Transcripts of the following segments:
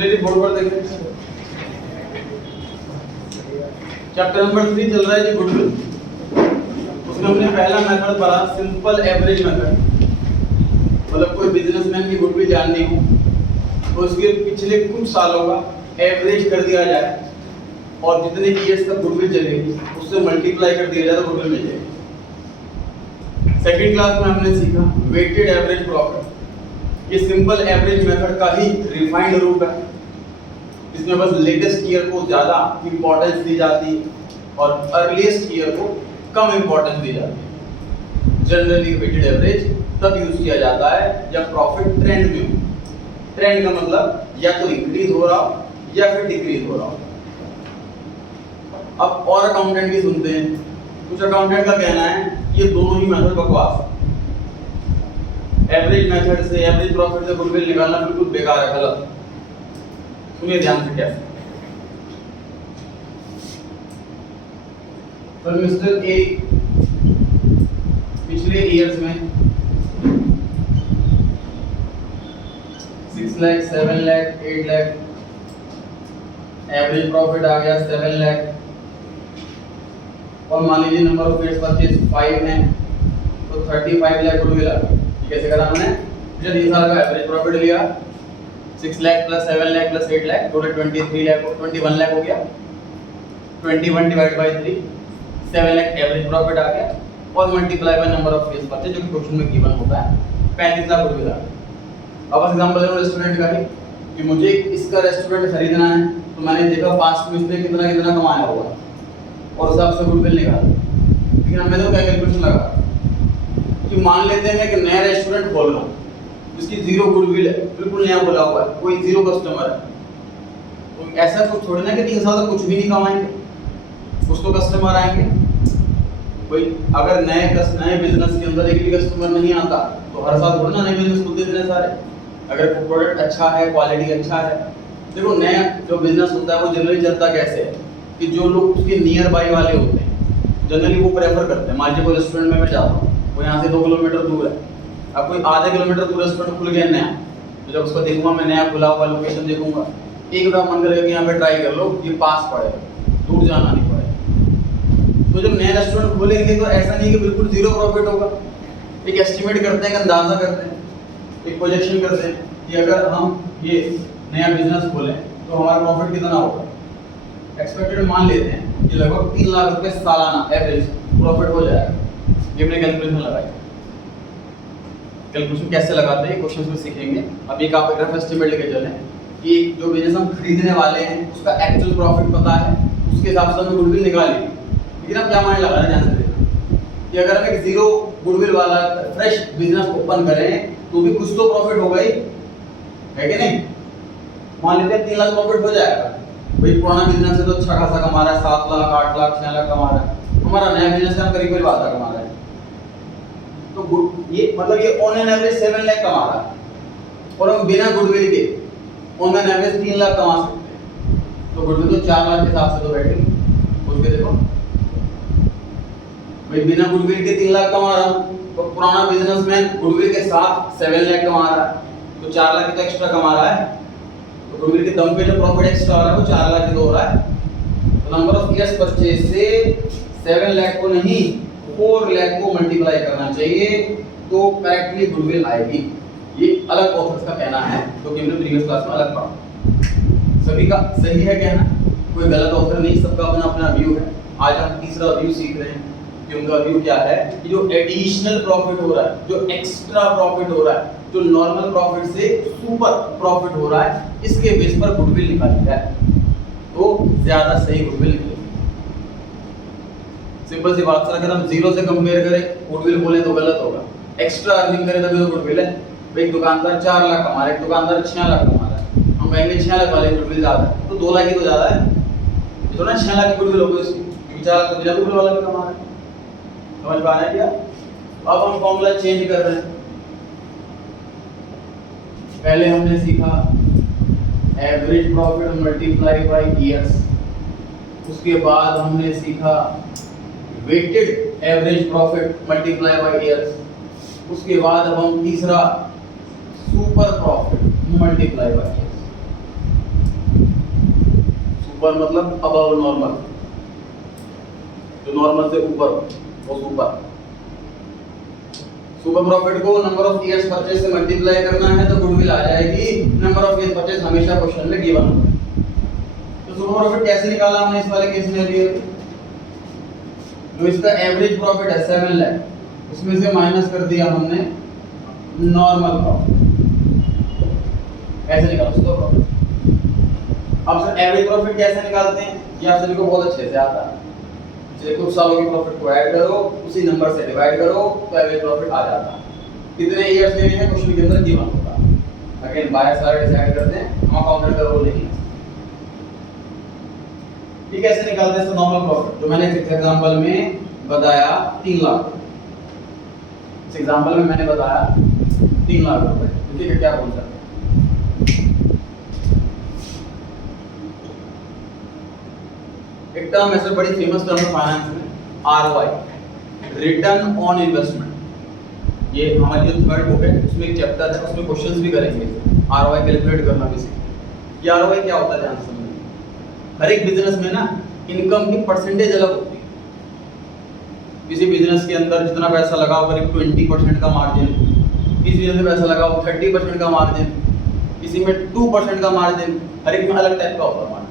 चलिए बोर्ड पर देखें। चैप्टर नंबर 3 चल रहा है जी गुडविल। उसमें हमने पहला मेथड पढ़ा सिंपल एवरेज मेथड। मतलब कोई बिजनेसमैन की गुडविल जाननी हो तो उसके पिछले कुछ सालों का एवरेज कर दिया जाए और जितने ईयर्स तक गुडविल चलेगी उससे मल्टीप्लाई कर दिया जाए तो गुडविल मिल जाएगी। सेकंड क्लास में हमने सीखा वेटेड एवरेज प्रॉफिट। ये सिंपल एवरेज मेथड का ही रिफाइंड रूप है। इसमें बस लेटेस्ट ईयर को ज़्यादा इंपॉर्टेंस दी जाती है और अर्लीस्ट ईयर को कम इंपॉर्टेंस दी जाती है। जनरली वेटेड एवरेज तब यूज किया जाता है जब प्रॉफिट ट्रेंड में हो। ट्रेंड का मतलब या तो इंक्रीज हो रहा हो या फिर डिक्रीज हो रहा हो। अब और अकाउंटेंट भी सुनते हैं, कुछ अकाउंटेंट का कहना है ये दोनों ही मेथड बकवास है। एवरेज मेथड से एवरेज प्रॉफिट से गुडविल निकालना बिल्कुल बेकार है, गलत। सुनिए ध्यान से कैसे। तो मिस्टर ए पिछले ईयर्स में 6 लाख 7 लाख 8 लाख एवरेज प्रॉफिट आ गया 7 लाख और मान लीजिए नंबर ऑफ शेयर्स परचेज 5 है तो 35 लाख गुडविल आ गया। कैसे करा हमने? पिछले 3 साल का एवरेज प्रॉफिट लिया 6 lakh plus 7 lakh plus 8 lakh total 23 lakh 21 lakh हो गया। 21 divide by 3 7 lakh average profit आ गया और multiply by number of shares purchase जो कि क्वेश्चन में गिवन होता है 35 लाख गुडविल आ गया। अब एग्जांपल ले रेस्टोरेंट का ही कि मुझे इसका रेस्टोरेंट खरीदना है तो मैंने देखा पास्ट में इसने कितना कितना कमाया होगा और उस हिसाब से गुडविल निकाला। लेकिन हमने तो क्या कैलकुलेशन लगा कि मान लेते हैं कि नया रेस्टोरेंट खोल रहा हूँ जिसकी जीरो गुडविल है, बिल्कुल नया खोला हुआ है, कोई जीरो कस्टमर है। तो ऐसा कुछ थोड़ी ना कि 3 साल तक कुछ भी नहीं कमाएंगे, कुछ तो कस्टमर आएंगे। कोई अगर नए बिजनेस के अंदर एक भी कस्टमर नहीं आता तो हर साल थोड़ा ना नए बिजनेस खुलते इतने सारे। अगर प्रोडक्ट अच्छा है, क्वालिटी अच्छा है। देखो नया जो बिजनेस होता है वो जनरली चलता कैसे है कि जो लोग उसके नियर बाई वाले होते हैं जनरली वो प्रेफर करते हैं। मान लीजिए कोई रेस्टोरेंट में मैं जाता हूँ, वो यहाँ से 2 किलोमीटर दूर है। अब कोई आधे किलोमीटर दूर रेस्टोरेंट खुल गया नया, तो जब उसको देखूंगा मैं नया खुला हुआ लोकेशन देखूंगा, एक बार मन करेगा कि यहाँ पे ट्राई कर लो, ये पास पड़ेगा, दूर जाना नहीं पड़ेगा। तो जब नया रेस्टोरेंट खोलेंगे तो ऐसा नहीं कि बिल्कुल जीरो प्रॉफिट होगा। एक एस्टिमेट करते हैं, एक अंदाजा करते हैं, एक प्रोजेक्शन करते हैं कि अगर हम ये नया बिजनेस खोलें तो हमारा प्रॉफिट कितना होगा। एक्सपेक्टेड मान लेते हैं कि लगभग 3 लाख रुपए सालाना एवरेज प्रॉफिट हो जाएगा। ये हमने कैलकुलेशन लगाई। कैलकुलेशन कैसे लगाते हैं क्वेश्चंस में सीखेंगे। अब एक आप रफ एस्टिमेट लेके चलें कि जो बिजनेस हम खरीदने वाले हैं उसका एक्चुअल प्रॉफिट पता है, उसके हिसाब से हमें गुडविल निकाली। लेकिन अब क्या मान लगाना ध्यान से देखना कि अगर हम एक जीरो गुडविल वाला फ्रेश बिजनेस ओपन करें तो भी कुछ तो प्रॉफिट होगा ही, है कि नहीं। मान लेते हैं 3 लाख प्रॉफिट हो जाएगा। भाई पुराना बिजनेस है तो अच्छा खासा कमा रहा है, 7 लाख 8 लाख 6 लाख कमा रहा है। हमारा नया बिजनेस है हम करीब आधा कमा रहे हैं। तो ये मतलब ये ऑन एन एवरेज 7 लाख कमा रहा है और हम बिना गुडविल के ऑन एन एवरेज 3 लाख कमा सकते हैं। तो गुडविल तो 4 लाख के हिसाब से तो बैठेगी। सोच के देखो भाई बिना गुडविल के 3 लाख कमा रहा हूँ तो पुराना बिजनेसमैन गुडविल के साथ 7 लाख कमा रहा है तो 4 लाख तो एक्स्ट्रा कमा रहा है। तो गुडविल के दम पे जो प्रॉफिट एक्स्ट्रा हो रहा है वो 4 लाख हो रहा है। तो नंबर ऑफ ईयर्स परचेज से 7 लाख को नहीं 4 लाख को मल्टीप्लाई करना चाहिए तो करेक्टली गुडविल आएगी। ये अलग ऑथर्स का कहना है जो कि हमने प्रीवियस क्लास में अलग पढ़ा। सभी का सही है कहना, कोई गलत ऑथर नहीं, सबका अपना अपना व्यू है। आज हम तीसरा व्यू सीख रहे हैं कि उनका व्यू क्या है कि जो एडिशनल प्रॉफिट हो रहा है, जो एक्स्ट्रा प्रॉफिट हो रहा है, जो नॉर्मल प्रॉफिट से सुपर प्रॉफिट हो रहा है, इसके बेस पर गुडविल निकाली जाए तो ज्यादा सही गुडविल निकलेगी। सिंपल सी बात सर, अगर हम जीरो से कंपेयर करें गुडविल बोले तो गलत होगा। एक्स्ट्रा अर्निंग करें तभी तो गुडविल है। एक दुकानदार 4 लाख कमा रहा है, एक दुकानदार 6 लाख कमा रहा है, हम कहेंगे 6 लाख वाले गुडविल ज्यादा है तो 2 लाख ही तो ज्यादा है। ये तो ना 6 लाख की गुडविल होगी उसकी, क्योंकि 4 लाख तो बिना गुडविल वाला भी कमा रहा है। समझ पा रहे हैं क्या? अब हम फॉर्मूला चेंज कर रहे हैं। पहले हमने सीखा average profit multiply by years, उसके बाद हमने सीखा weighted average profit multiply by years, उसके बाद अब हम तीसरा super profit multiply by years. Super मतलब अबव नॉर्मल, जो नॉर्मल से ऊपर वो सुपर। सुपर प्रॉफिट को नंबर ऑफ ईयर्स परचेज से मल्टीप्लाई करना है तो गुडविल आ जाएगी, नंबर ऑफ ईयर्स परचेज हमेशा क्वेश्चन में गिवन होता है। तो सुपर प्रॉफिट कैसे निकाला हमने इस वाले केस में लिए, जो इसका एवरेज प्रॉफिट है 7 लाख, उसमें से माइनस कर दिया हमने नॉर्मल प्रॉफिट, ऐसे निकालो सुपर प्रॉफिट। अब सर एवरेज प्रॉफिट कैसे निकालते हैं, ये आप सभी को बहुत अच्छे से आता है। जैसे कुछ सालों के प्रॉफिट को ऐड करो, उसी नंबर से डिवाइड करो तो एवरेज प्रॉफिट आ जाता है। कितने ईयर्स लेने हैं क्वेश्चन के अंदर गिवन होता है। अगेन बाय साइड डिसाइड करते हैं, हम अकाउंटेंट का रोल नहीं है। ये कैसे निकालते हैं सर नॉर्मल प्रॉफिट, जो मैंने इस एग्जांपल में बताया 3 लाख। इस एग्जांपल में मैंने बताया 3 लाख रुपए। देखिए क्या बोल सकते हैं, एक टर्म ऐसे बड़ी फेमस टर्म है फाइनेंस में, आरओआई, रिटर्न ऑन इन्वेस्टमेंट। ये हमारी जो थर्ड बुक है उसमें एक चैप्टर है, उसमें क्वेश्चंस भी करेंगे आरओआई कैलकुलेट करना भी सीखेंगे। ये आरओआई क्या होता है ध्यान से समझिए। हर एक बिजनेस में ना इनकम की परसेंटेज अलग होती है। किसी बिजनेस के अंदर जितना पैसा लगाओ करीब 20% का मार्जिन, किसी बिजनेस में पैसा लगाओ 30% का मार्जिन, किसी में 2% का मार्जिन, हर एक में अलग टाइप का होता है मार्जिन।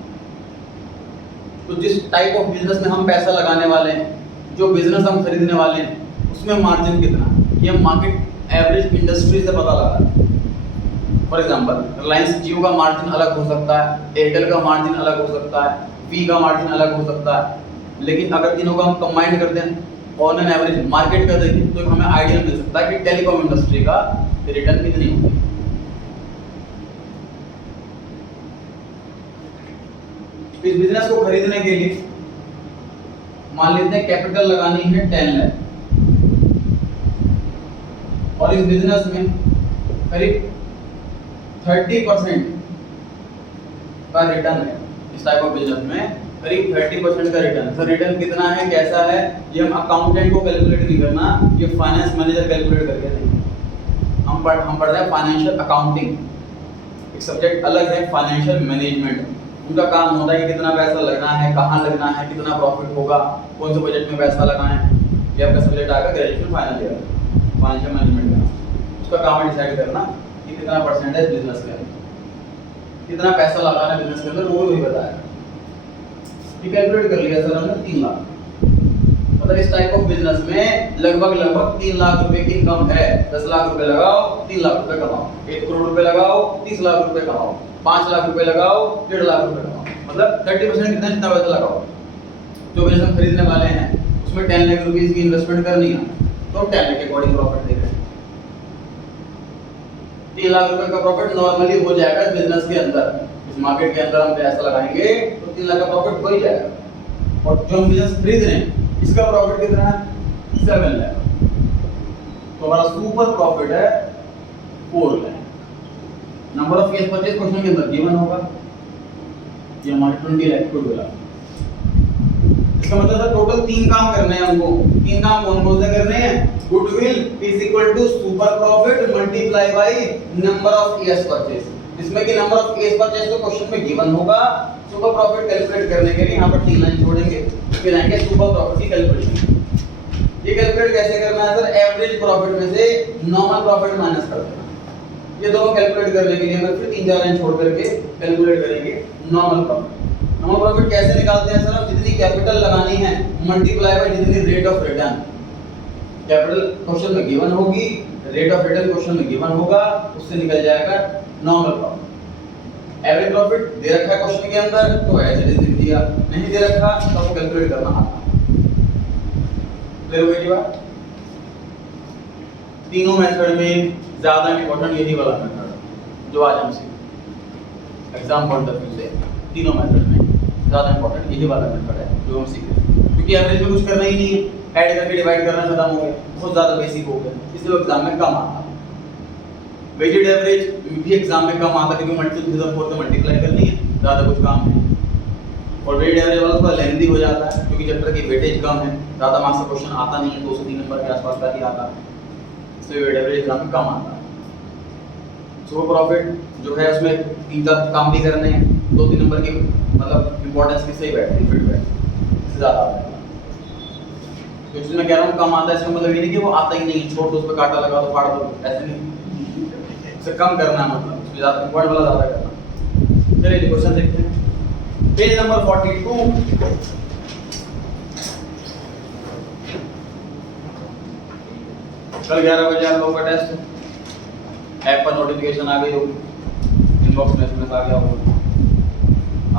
तो जिस टाइप ऑफ बिजनेस में हम पैसा लगाने वाले हैं, जो बिजनेस हम खरीदने वाले हैं, उसमें मार्जिन कितना, ये मार्केट एवरेज इंडस्ट्री से पता लगा है। फॉर एग्जांपल रिलायंस जियो का मार्जिन अलग हो सकता है, एयरटेल का मार्जिन अलग हो सकता है, वी का मार्जिन अलग हो सकता है, लेकिन अगर तीनों को हम कंबाइन कर दें ऑन एन एवरेज मार्केट का देखें तो हमें आइडिया मिल सकता है कि टेलीकॉम इंडस्ट्री का रिटर्न कितनी होगी। इस बिजनेस को खरीदने के लिए मान लेते हैं कैपिटल लगानी है 10 लाख, और इस बिजनेस में करीब 30% का रिटर्न है। इस टाइप ऑफ बिजनेस में करीब 30% का रिटर्न। सर रिटर्न कितना है, कैसा है, ये हम अकाउंटेंट को कैलकुलेट नहीं करना, ये फाइनेंस मैनेजर कैलकुलेट करके देंगे। हम पढ़ रहे हैं फाइनेंशियल अकाउंटिंग, एक सब्जेक्ट अलग है फाइनेंशियल मैनेजमेंट। उनका काम होता है कि कितना पैसा लगना है, कहाँ लगना है, कितना प्रॉफिट होगा, कौन से बजट में पैसा लगाएं। ये आपका सब्जेक्ट आएगा graduation final year financial management का। उसका काम है डिसाइड करना कि कितना परसेंटेज बिजनेस के अंदर, कितना पैसा लगाना है बिजनेस के अंदर, वो वही बताया। ये कैलकुलेट कर लिया सर हमने 3 लाख। मतलब इस टाइप ऑफ बिजनेस में लगभग 3 लाख रुपए की इनकम है। 10 लाख रुपए लगाओ 3 लाख रुपए कमाओ, 1 करोड़ रुपए लगाओ 30 लाख रुपए कमाओ, 5 लाख रुपए लगाओ 1.5 लाख रुपए कमाओ। मतलब 30% कितना जितना पैसा लगाओ। जो बिजनेस हम खरीदने वाले हैं उसमें 10 लाख रुपीस की इन्वेस्टमेंट करनी है तो 10 लाख के अकॉर्डिंग प्रॉफिट दे रहे हैं। 3 लाख रुपए का प्रॉफिट नॉर्मली हो जाएगा इस बिजनेस के अंदर। इस मार्केट के अंदर हम पैसा लगाएंगे तो 3 लाख का प्रॉफिट हो ही जाएगा। और जो हम बिजनेस खरीद रहे हैं इसका प्रॉफिट कितना है, 7 लाख। तो हमारा सुपर प्रॉफिट है 4 lakh. Number of case purchase question के अंदर गिवन होगा, ये हमारे 20 लाख टोटल। इसका मतलब है टोटल 3 काम करने हैं हमको। 3 काम कौन से करने हैं, goodwill is equal to super profit multiply by number of years purchase, जिसमें कि नंबर ऑफ ईयर्स परचेज तो क्वेश्चन में गिवन होगा। सुपर प्रॉफिट कैलकुलेट करने के लिए यहाँ पर 3 लाइन छोड़ेंगे, फिर आएंगे सुपर प्रॉफिट की कैलकुलेशन। ये कैलकुलेट कैसे करना है सर, एवरेज प्रॉफिट में से नॉर्मल प्रॉफिट माइनस कर देना। ये दोनों कैलकुलेट करने के लिए हम फिर 3-4 लाइन छोड़ करके कैलकुलेट करेंगे नॉर्मल प्रॉफिट। नॉर्मल प्रॉफिट कैसे निकालते हैं सर, हम जितनी कैपिटल लगानी है मल्टीप्लाई बाय जितनी rate of return. Capital question में गिवन होगी, रेट ऑफ रिटर्न क्वेश्चन में गिवन होगा, उससे निकल जाएगा नॉर्मल प्रॉफिट। एवरेज प्रॉफिट दे रखा है क्वेश्चन के अंदर तो एज इट इज लिख दिया, नहीं दे रखा तो आपको कैलकुलेट करना आता। क्लियर हो गई बात। तीनों मेथड में ज्यादा इंपॉर्टेंट यही वाला मेथड जो आज हम सीखे एग्जाम पॉइंट ऑफ व्यू से। तीनों मेथड में ज्यादा इंपॉर्टेंट यही वाला मेथड है जो हम सीखे, क्योंकि एवरेज में कुछ करना ही नहीं है, ऐड करके डिवाइड करना खत्म हो गया, बहुत ज्यादा बेसिक हो गया, इसलिए एग्जाम में कम आता है। वेटेड एवरेज भी एग्जाम में कम आता है क्योंकि मल्टीप्लाई 4 से मल्टीप्लाई करनी है, ज्यादा कुछ काम है। और वेटेड एवरेज वाला थोड़ा लेंथी हो जाता है क्योंकि चैप्टर की वेटेज कम है, ज्यादा मार्क्स का क्वेश्चन आता नहीं है, 2 से 3 नंबर के आसपास का ही आता है, इसलिए वेटेड एवरेज एग्जाम में कम आता है। सुपर प्रॉफिट जो है उसमें 3-4 काम भी करने हैं, 2-3 नंबर की मतलब इंपॉर्टेंस किससे ही बैठती फिट बैठ इससे ज़्यादा आता है। तो इसमें कह रहा हूँ कम आता है इसका मतलब ये नहीं कि वो आता ही नहीं, छोड़ दो उस पर कांटा लगा दो फाड़ दो, ऐसे नहीं, इसे कम करना है मतलब उसमें ज़्यादा इंपॉर्टेंट वाला ज़्यादा करना। चलिए क्वेश्चन देखते हैं पेज नंबर 42। कल 11 बजे आप लोगों का टेस्ट है, ऐप पर नोटिफिकेशन आ गई होगी, इनबॉक्स में एसएमएस आ गया होगा,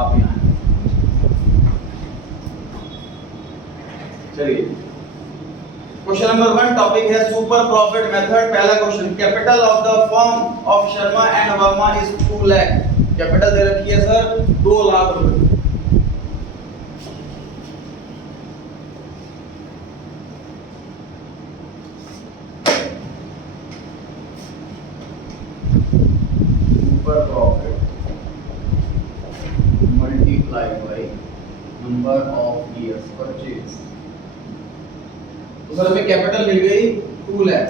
आप यहाँ आए। चलिए क्वेश्चन नंबर 1 टॉपिक है सुपर प्रॉफिट मेथड। पहला question, capital of the firm of Sharma and Verma is 2 lakh. Capital दे रखी है सर 2 लाख रुपए। Super profit multiplied by number of years purchase. तो सर हमें कैपिटल मिल गई 2 lakh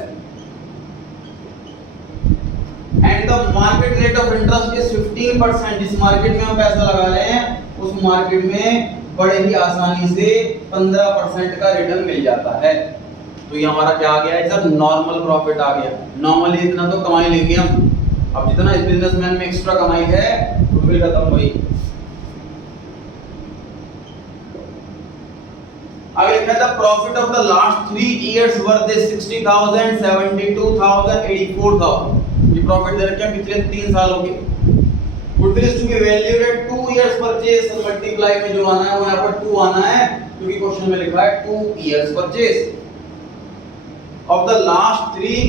and the market rate of interest is 15%। जिस मार्केट में हम पैसा लगा रहे हैं उस मार्केट में बड़े ही आसानी से 15% का रिटर्न मिल जाता है। तो ये हमारा क्या आ गया है सर, नॉर्मल प्रॉफिट आ गया। नॉर्मली इतना तो कमाई लेंगे हम, अब जितना इस बिजनेसमैन में एक्स्ट्रा कमाई है तो फिर खत्म हुई। आगे लिखा है the profit of the last 3 years worth is 60,000, 72,000, 84,000। ये प्रॉफिट दे रखे हैं पिछले 3 सालों के। Goodwill is to be valued at 2 years purchase. Multiply में जो आना है वो यहाँ पर 2 आना है क्योंकि क्वेश्चन में लिखा है 2 years purchase of the last 3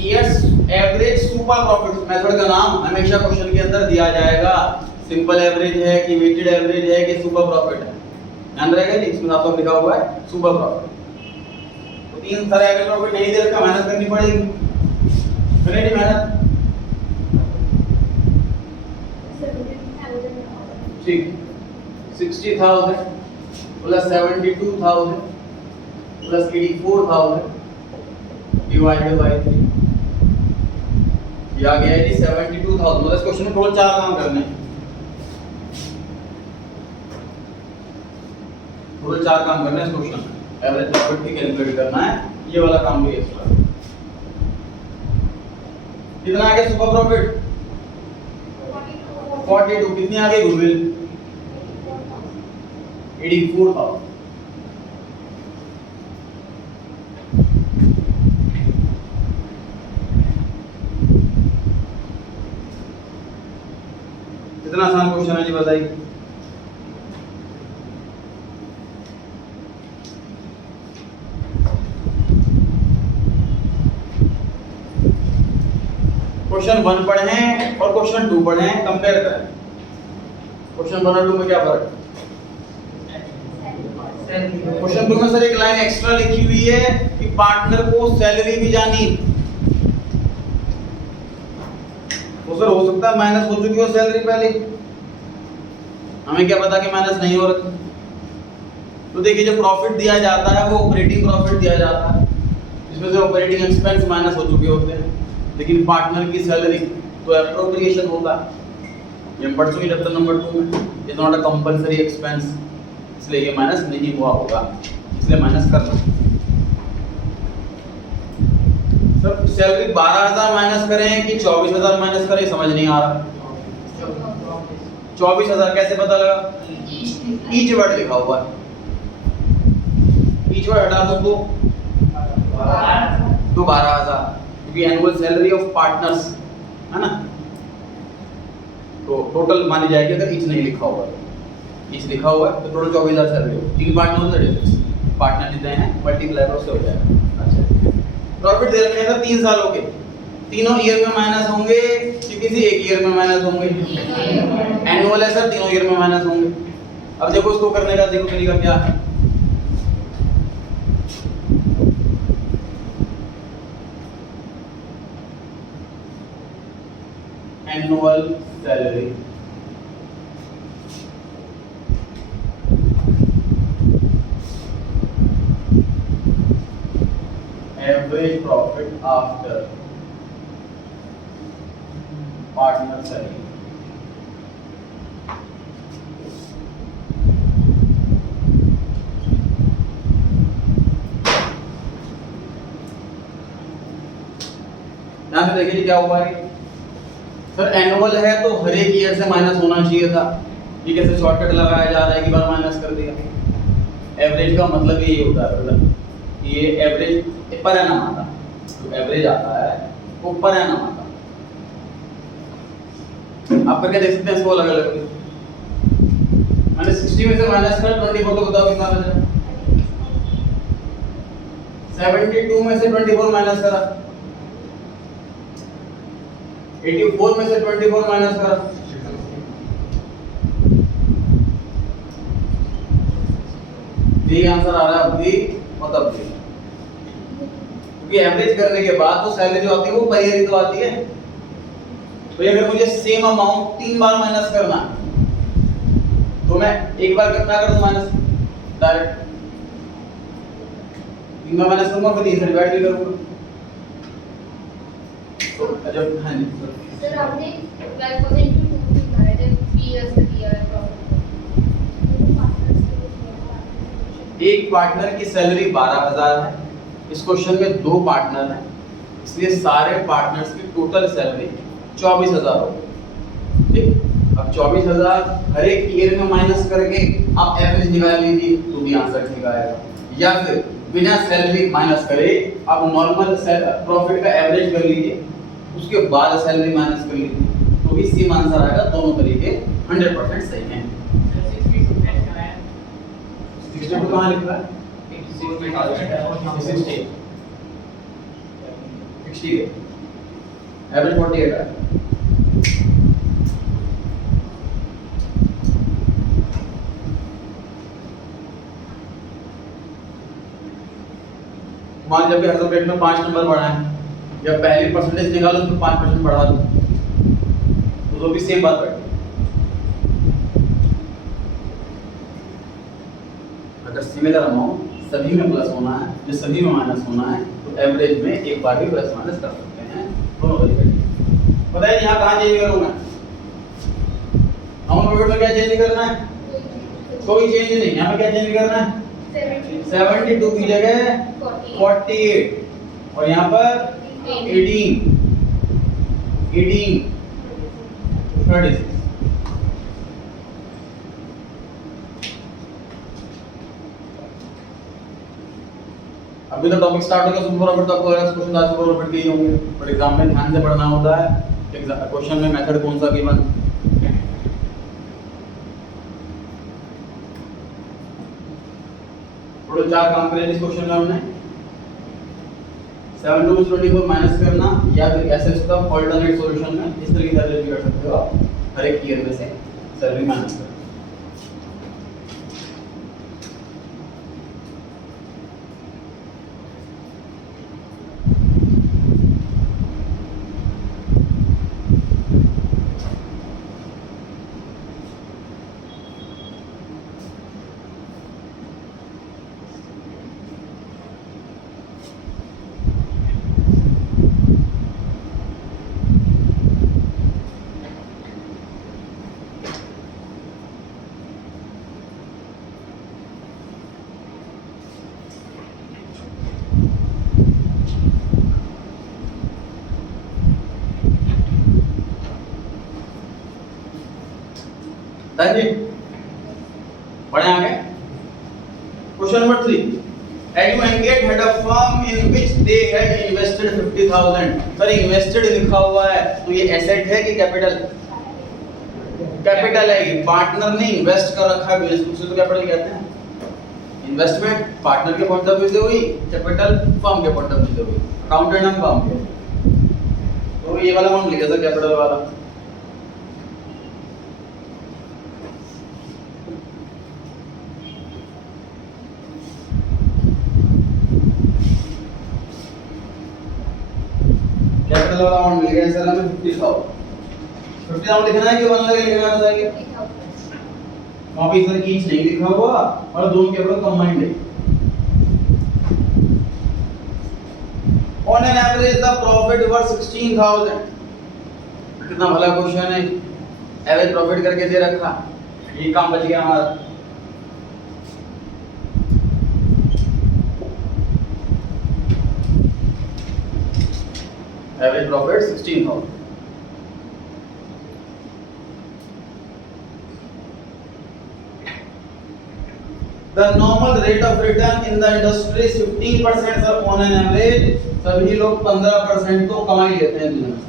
years average super profit. Method का नाम हमेशा क्वेश्चन के अंदर दिया जाएगा। सिंपल एवरेज है कि वेटेड एवरेज है कि सुपर प्रॉफिट है, ध्यान रहेगा जी। इसमें आपको लिखा हुआ है सुपर प्रॉफिट। तो 3 सारे एवरेज प्रॉफिट नहीं दे रखा, मेहनत करनी पड़ेगी, करेंगे मेहनत। ठीक 60,000 प्लस 72,000 प्लस 84,000 डिवाइडेड बाय 3। ये आ गया है जी 72,000। मतलब इस क्वेश्चन में टोटल 4 काम करने हैं, टोटल 4 काम करने हैं इस क्वेश्चन में। एवरेज प्रॉफिट भी कैलकुलेट करना है, ये वाला काम भी एक्स्ट्रा। कितना आ गया सुपर प्रॉफिट 42। कितनी आ गई गुडविल 84,000। कितना आसान क्वेश्चन है जी बताइए। क्वेश्चन 1 पढ़े हैं और क्वेश्चन 2 पढ़े हैं, कंपेयर करें। क्वेश्चन 1 और 2 में क्या फर्क है? क्वेश्चन 2 में सर एक लाइन एक्स्ट्रा लिखी हुई है कि पार्टनर को सैलरी भी जानी। तो सर हो सकता है माइनस हो चुकी हो सैलरी पहले, हमें क्या पता कि माइनस नहीं हो रही। तो देखिए जो प्रॉफिट दिया जाता है वो ऑपरेटिंग प्रॉफिट दिया जाता है, इसमें से ऑपरेटिंग एक्सपेंस माइनस हो चुके होते हैं। लेकिन पार्टनर की सैलरी तो एप्रोप्रिएशन होता है, ये पढ़ चुके चैप्टर नंबर 2 में। Is not a compulsory expense, इसलिए ये माइनस नहीं हुआ होगा, इसलिए माइनस करना। सर सैलरी 12,000 माइनस करें कि 24,000 माइनस करें, समझ नहीं आ रहा। 24,000 कैसे पता लगा? ईच वर्ड लिखा हुआ है, ईच वर्ड हटा दो तो 12,000, क्योंकि एनुअल सैलरी ऑफ पार्टनर्स है ना, तो टोटल मानी जाएगी अगर ईच नहीं लिखा हुआ। ईच लिखा हुआ है तो टोटल 24,000 सैलरी हो। 3 पार्टनर 36 पार्टनर जितने हैं मल्टीप्लाई उससे हो जाएगा। अच्छा प्रॉफिट दे रखे हैं 3 सालों के, तीनों ईयर में माइनस होंगे कि किसी एक ईयर में माइनस होंगे? एनुअल है सर, तीनों ईयर में माइनस होंगे। अब देखो इसको करने का देखो तरीका क्या है। Annual salary average profit after partner salary यहाँ से देखिए क्या हुआ है सर, एनुअल है तो हर एक ईयर से माइनस होना चाहिए था। ये कैसे शॉर्टकट लगाया जा रहा है कि बार माइनस कर दिया। एवरेज का मतलब यही होता है मतलब ये एवरेज पर एनम आता है, तो एवरेज आता है वो पर एनम आता है। आप करके देख सकते हैं इसको अलग अलग। मैंने 60 में से माइनस कर 24 तो बताओ कितना बचा। 72 में से 24 माइनस करा, 84 में से 24 माइनस करा, ये आंसर आ रहा है अभी और तब भी, क्योंकि एवरेज करने के बाद तो सैलरी जो आती है वो पर ईयर ही तो आती है। तो ये अगर मुझे सेम अमाउंट 3 बार माइनस करना तो मैं एक बार कितना कर दूं माइनस डायरेक्ट, 3 बार माइनस करूंगा फिर 3 से डिवाइड भी करूंगा। तो जब हाँ जी सर आपने 12% into 2 दिखाया है जब 3 इयर्स का दिया है प्रॉफिट। एक पार्टनर की सैलरी 12,000 है, इस क्वेश्चन में 2 पार्टनर हैं, इसलिए सारे पार्टनर्स की टोटल सैलरी 24,000 होगी। ठीक, अब 24,000 हर एक ईयर में माइनस करके आप एवरेज निकाल लीजिए तो भी आंसर ठीक आएगा, या फिर बिना सैलरी माइनस करे आप नॉर्मल प्रॉफिट का एवरेज कर लीजिए उसके बाद सैलरी माइनस कर लीजिए तो भी सेम आंसर आएगा। दोनों तरीके 100% सही हैं। 62 कहाँ लिख रहा है? 60 एवरेज 48 है। मान जब भी हर सब्जेक्ट में 5 नंबर बढ़ा है या पहली परसेंटेज निकालो तो 5% बढ़ा दो तो भी सेम बात बैठे। अगर सिमिलर अमाउंट सभी में प्लस होना है या सभी में माइनस होना है तो एवरेज में एक बार भी प्लस माइनस कर सकते हैं, दोनों तरीके। बताइए यहाँ कहाँ चेंज करूँगा? अमाउंट में क्या चेंज करना है? कोई चेंज नहीं। यहाँ पे क्या चेंज करना है? 72 की जगह 48 और यहाँ पर 18 36। अभी तो टॉपिक स्टार्ट होगा सुपर प्रॉफिट, तो आपको क्वेश्चन आज सुपर प्रॉफिट के ही होंगे, बट एग्जाम में ध्यान से पढ़ना होता है क्वेश्चन में मेथड कौन सा गिवन। टोटल 4 काम करे इस क्वेश्चन में हमने। 72 में 24 माइनस करना या फिर ऐसे इसका अल्टरनेट सॉल्यूशन में इस तरीके से एवरेज कर सकते हो आप, हर एक ईयर में से सैलरी माइनस करना। जी बढ़े आगे। Question number 3, Edu and Gate had a firm in which they had invested 50,000। Sir invested लिखा हुआ है तो ये एसेट है कि कैपिटल? कैपिटल है। ये पार्टनर ने इन्वेस्ट कर रखा है बिजनेस, उसे तो कैपिटल कहते हैं। इन्वेस्टमेंट पार्टनर के पॉइंट ऑफ व्यू से हुई, कैपिटल फर्म के पॉइंट ऑफ व्यू से हुई। अकाउंटेंट हम फर्म के, तो ये वाला अमाउंट लिखा था कैपिटल वाला। कैपिटल वाला अमाउंट मिल गया सर हमें 50,000 लिखना है कि 1 लाख लिखना है बताइए। वहां पे सर ईच नहीं लिखा हुआ और दोनों कैपिटल कंबाइंड है। On an average the profit were 16,000। कितना भला क्वेश्चन है, एवरेज प्रॉफिट करके दे रखा, ये काम बच गया हमारा। Average profit 16,000. The normal rate of return in the industry is 15% sir on an average. सभी लोग 15% तो कमा ही लेते हैं दुनिया में.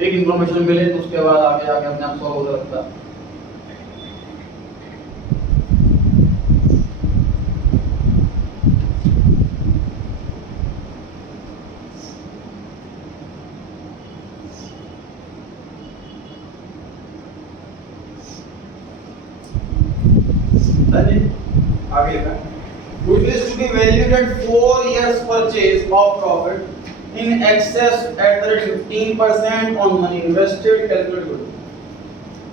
एक इंफॉर्मेशन मिले तो उसके बाद आगे आगे अपने आप सॉल्व हो सकता है. आगे लिखा goodwill is to be valued at 4 years purchase of profit in excess at the rate 15% on money invested calculate goodwill.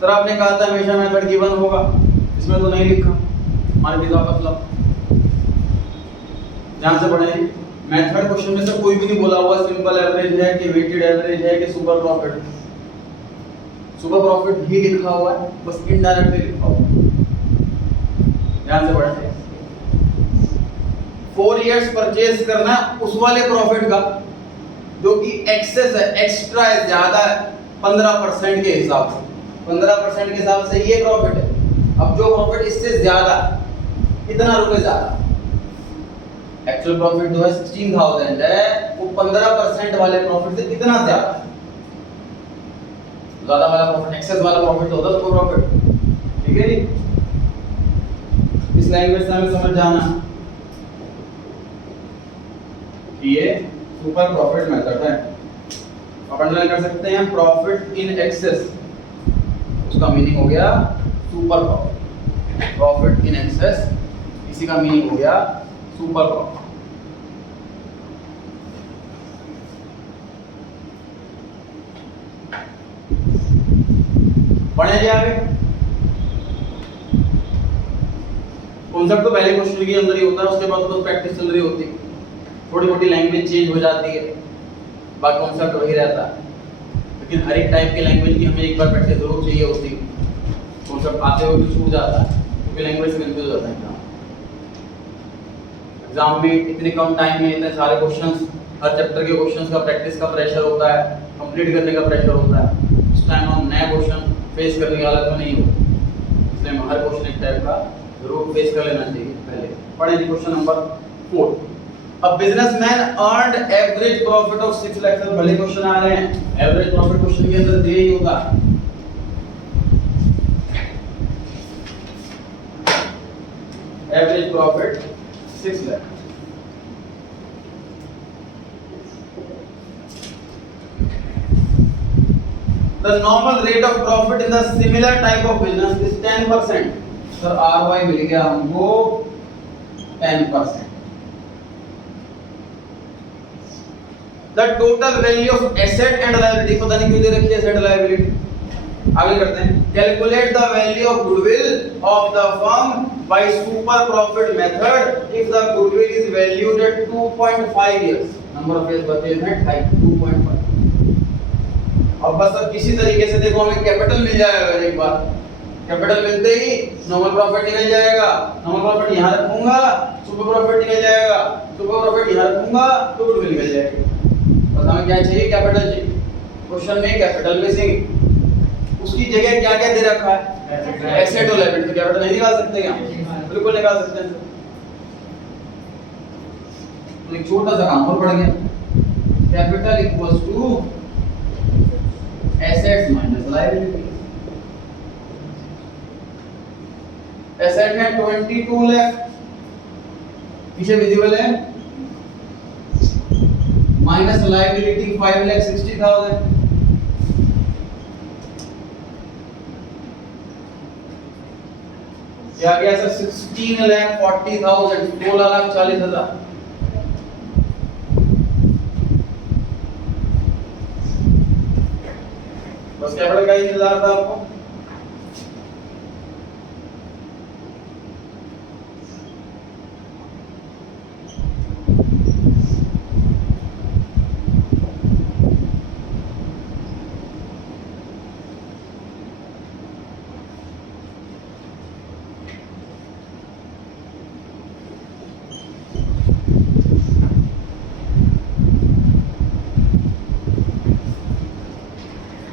Sir आपने कहा था हमेशा मेथड गिवन होगा, इसमें तो नहीं लिखा. हमारे भी वापस लाओ, ध्यान से पढ़ें. मेथड क्वेश्चन में से कोई भी नहीं बोला हुआ सिंपल एवरेज है कि वेटेड एवरेज है कि सुपर प्रॉफिट. सुपर प्रॉफिट ही लिखा हुआ है, बस इनडायरेक्टली लिखा हुआ है. ध्यान से पढ़ें. 4 इयर्स परचेज करना उस वाले प्रॉफिट का जो कि एक्सेस है, एक्स्ट्रा है, ज्यादा है 15% के हिसाब से. 15% के हिसाब से ये प्रॉफिट है. अब जो प्रॉफिट इससे ज्यादा, कितना रुपए ज्यादा, एक्चुअल प्रॉफिट जो है 16,000 है, वो 15% वाले प्रॉफिट से कितना ज्यादा है. ज्यादा वाला प्रॉफिट, एक्सेस वाला प्रॉफिट तो होता है सुपर प्रॉफिट. ठीक है जी. इस लैंग्वेज से हमें समझ जाना कि ये सुपर प्रॉफिट मेथड है. आप अंडरलाइन कर सकते हैं प्रॉफिट इन एक्सेस, उसका मीनिंग हो गया super profit. Profit in excess इसी का मीनिंग हो गया सुपर प्रॉफिट. पढ़ेंगे आगे. कॉन्सेप्ट तो पहले क्वेश्चन के अंदर ही होता है, उसके बाद तो प्रैक्टिस चल रही होती है. थोड़ी मोटी लैंग्वेज चेंज हो जाती है, बाकी कॉन्सेप्ट वही रहता है. लेकिन हर एक टाइप के लैंग्वेज की हमें एक बार प्रैक्टिस जरूर चाहिए होती है. कॉन्सेप्ट आते हुए भी छूट जाता है क्योंकि लैंग्वेज से कंफ्यूज होता है. एग्जाम में इतने कम टाइम में इतने सारे क्वेश्चंस, हर चैप्टर के क्वेश्चंस का प्रैक्टिस का प्रेशर होता है, कंप्लीट करने का प्रेशर होता है. उस टाइम हम नया क्वेश्चन फेस करने की हालत में नहीं हो, इसलिए हम हर क्वेश्चन एक टाइप का जरूर फेस कर लेना चाहिए. पहले पढ़ें question number 4. A businessman earned average profit of 6 lakh. Sir बड़े क्वेश्चन आ रहे हैं, एवरेज प्रॉफिट क्वेश्चन के अंदर दिए ही होगा. Average profit 6 lakh. The normal rate of profit in the similar type of business is 10%. Sir ROI मिल गया हमको 10%. The total value of asset and liability, पता नहीं क्यों दे रखी है asset liability. आगे करते हैं. Calculate the value of goodwill of the firm by super profit method if the goodwill is valued at 2.5 years. Number of years बचे हैं 2.5. अब बस अब किसी तरीके से देखो हमें कैपिटल मिल जाएगा. एक बार कैपिटल मिलते ही नॉर्मल प्रॉफिट निकल जाएगा. नॉर्मल प्रॉफिट यहाँ रखूंगा, सुपर प्रॉफिट निकल जाएगा. सुपर प्रॉफिट यहाँ रखूंगा तो गुडविल निकल जाएगी. बस हमें क्या चाहिए, कैपिटल चाहिए. क्वेश्चन में कैपिटल मिसिंग, उसकी जगह क्या क्या दे रखा है, एसेट और लायबिलिटी. तो कैपिटल नहीं निकाल सकते क्या? बिल्कुल निकाल सकते हैं. तो एक छोटा सा काम और पड़ गया. Capital equals to assets minus liability. Asset है 22 लाख, पीछे विजिबल है, माइनस लायबिलिटी 5,60,000. क्या गया सर 16,40,000, 16,40,000. बस कैपिटल का इंतजार था आपको.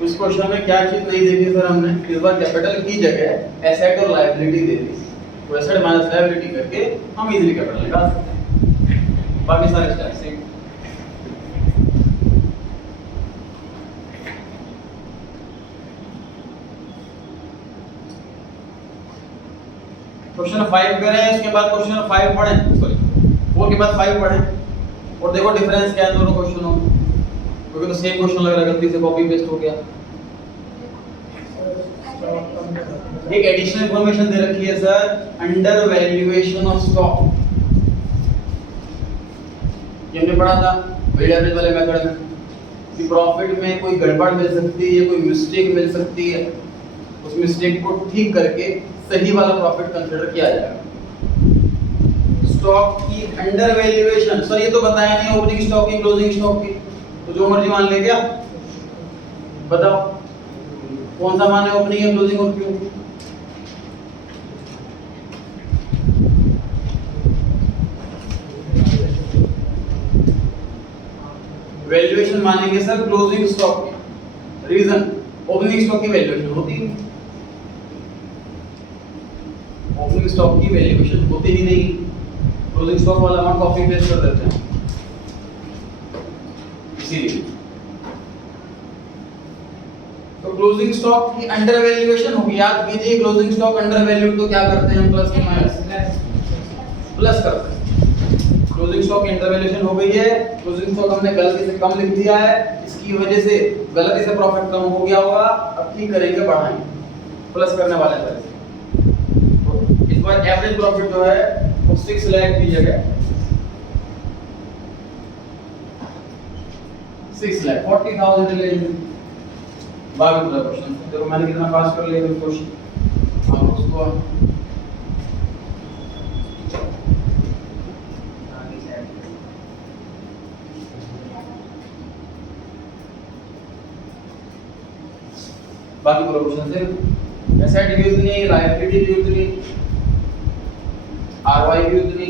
उस क्वेश्चन में क्या चीज नहीं देखी सर हमने, इस बार कैपिटल की जगह एसेट और लायबिलिटी दे दी, तो एसेट माइनस लायबिलिटी करके हम इजीली कैपिटल निकाल सकते हैं। बाकी सारे स्टेप सेम। क्वेश्चन 5 करें, उसके बाद क्वेश्चन 5 पढ़ें, सॉरी 4 के बाद 5 पढ़ें और देखो डिफरेंस क्या है दोनों क्वेश्चनों में, क्योंकि तो सेम क्वेश्चन लग रहा है, गलती से कॉपी पेस्ट हो गया। एक एडिशनल इंफॉर्मेशन दे रखी है sir, under valuation of stock. ये हमने पढ़ा था वेटेड एवरेज वाले मेथड में कि प्रॉफिट में कोई गड़बड़ मिल सकती है, कोई मिस्टेक मिल सकती है, उस मिस्टेक को ठीक करके सही वाला प्रॉफिट कंसीडर किया जाएगा। स्टॉक की अंडर वैल्यूएशन, सर ये तो बताया नहीं ओपनिंग स्टॉक की क्लोजिंग स्टॉक की, तो जो मर्जी मान ले क्या, बताओ कौन सा माने ओपनिंग या क्लोजिंग और क्यों? वैल्यूएशन मानेंगे सर क्लोजिंग स्टॉक की, रीजन ओपनिंग स्टॉक की वैल्यूएशन होती है, ओपनिंग स्टॉक की वैल्यूएशन होती ही नहीं, क्लोजिंग स्टॉक वाला हम कॉपी पेस्ट कर देते हैं इसीलिए। तो क्लोजिंग स्टॉक की अंडर वैल्यूएशन होगी, याद कीजिए क्लोजिंग स्टॉक अंडर वैल्यू तो क्या करते हैं हम, प्लस के माइनस प्लस करते हैं। क्लोजिंग स्टॉक की अंडर वैल्यूएशन हो गई है, क्लोजिंग स्टॉक हमने गलती से कम लिख दिया है, इसकी वजह से गलती से प्रॉफिट कम हो गया होगा, अब ठीक करेंगे बढ़ाएंगे प्लस करने वाले तरह से। तो इस बार एवरेज प्रॉफिट जो है वो 6 लाख की जगह 6 लाख 40,000 ले लेंगे। बाकी दूसरा क्वेश्चन देखो मैंने कितना पास कर लिया क्वेश्चन, अब उसको बाकी पूरा क्वेश्चन से एसेट भी उतनी, लायबिलिटी भी उतनी, आरओआई भी उतनी,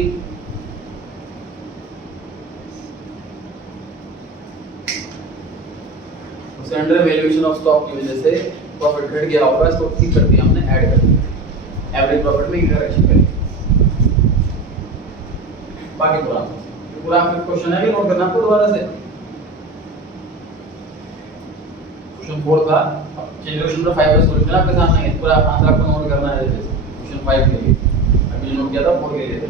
उसे अंडर वैल्यूएशन ऑफ स्टॉक की वजह से प्रॉफिट घट गया होगा, इसको ठीक कर दिया हमने, ऐड कर दिया, एवरेज प्रॉफिट में करेक्शन करेंगे। बाकी पूरा क्वेश्चन है, भी नोट करना आपको दोबारा से। क्वेश्चन 4 था, चलिए क्वेश्चन नंबर 5 का सॉल्यूशन आपके सामने है, पूरा आंसर आपको नोट करना है जैसे क्वेश्चन 5 के लिए, अभी नोट किया था 4 के लिए।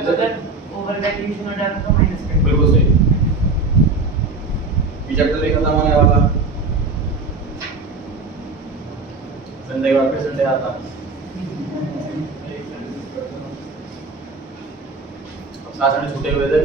अगर ओवर वैल्यूएशन हो जाता तो माइनस कर, बिल्कुल सही। चैप्टर भी खत्म होने वाला, संडे का फिर संडे आता, अब 7 संडे छूटे हुए थे।